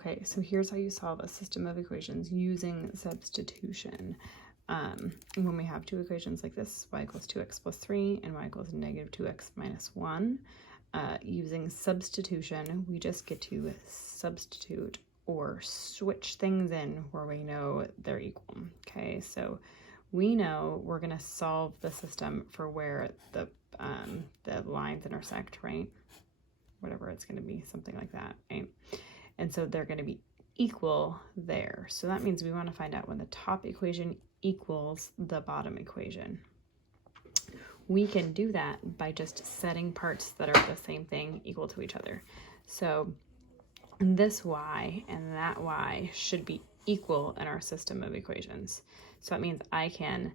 Okay, so here's how you solve a system of equations using substitution. When we have two equations like this, y equals 2x plus 3 and y equals negative 2x minus 1, using substitution, we just get to substitute or switch things in where we know they're equal. Okay, so we know we're going to solve the system for where the lines intersect, right? Whatever it's going to be, something like that, right? And so they're going to be equal there. So that means we want to find out when the top equation equals the bottom equation. We can do that by just setting parts that are the same thing equal to each other. So this y and that y should be equal in our system of equations. So that means I can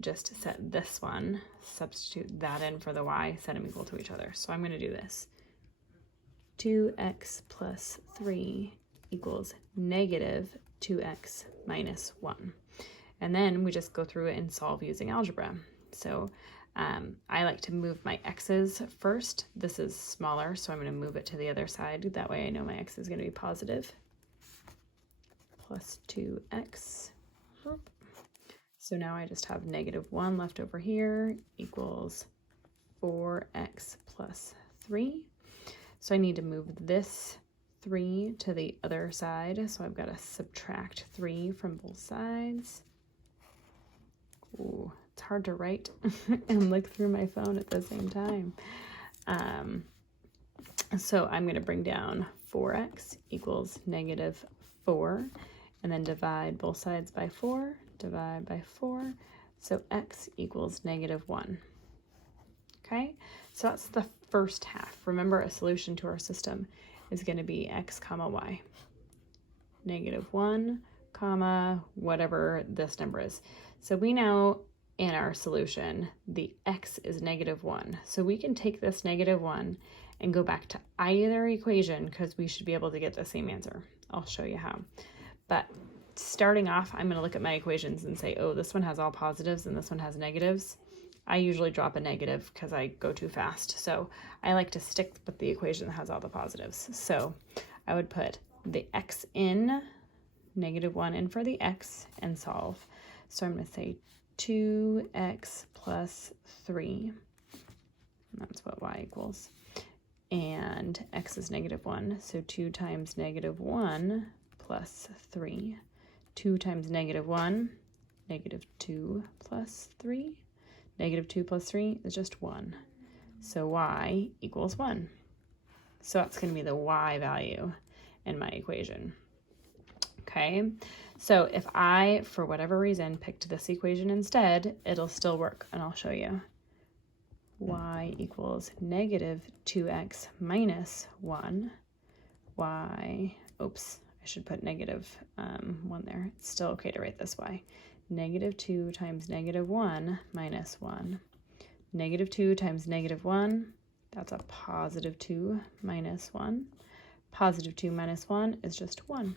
just set this one, substitute that in for the y, set them equal to each other. So I'm going to do this. 2x plus 3 equals negative 2x minus 1. And then we just go through it and solve using algebra. So I like to move my x's first. This is smaller, so I'm going to move it to the other side. That way I know my x is going to be positive. Plus 2x. So now I just have negative 1 left over here equals 4x plus 3. So I need to move this 3 to the other side. So I've got to subtract 3 from both sides. Ooh, it's hard to write and look through my phone at the same time. So I'm going to bring down 4x equals negative 4, and then divide both sides by 4, divide by 4. So x equals negative 1. Okay, so that's the first half. Remember, a solution to our system is going to be x comma y. Negative 1 comma whatever this number is. So we know in our solution the x is negative 1. So we can take this negative 1 and go back to either equation because we should be able to get the same answer. I'll show you how. But starting off, I'm going to look at my equations and say, oh, this one has all positives and this one has negatives. I usually drop a negative because I go too fast. So I like to stick with the equation that has all the positives. So I would put the x in, negative 1 in for the x, and solve. So I'm going to say 2x plus 3. And that's what y equals. And x is negative 1. So 2 times negative 1 plus 3. 2 times negative 1, negative 2 plus 3. Negative 2 plus 3 is just 1. So y equals 1. So that's going to be the y value in my equation. Okay, so if I, for whatever reason, picked this equation instead, it'll still work, and I'll show you. Y equals negative 2x minus 1. Y, oops, I should put negative 1 there. It's still okay to write this y. Negative 2 times negative 1 minus 1. Negative 2 times negative 1, that's a positive 2 minus 1. Positive 2 minus 1 is just 1.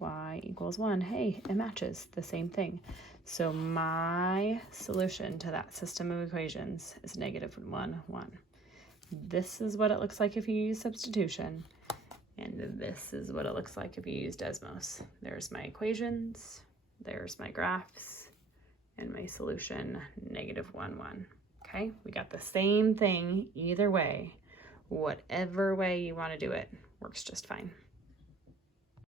Y equals 1. Hey, it matches the same thing. So my solution to that system of equations is negative 1, 1. This is what it looks like if you use substitution. And this is what it looks like if you use Desmos. There's my equations. There's my graphs and my solution, negative 1, 1. Okay, we got the same thing either way. Whatever way you want to do it works just fine.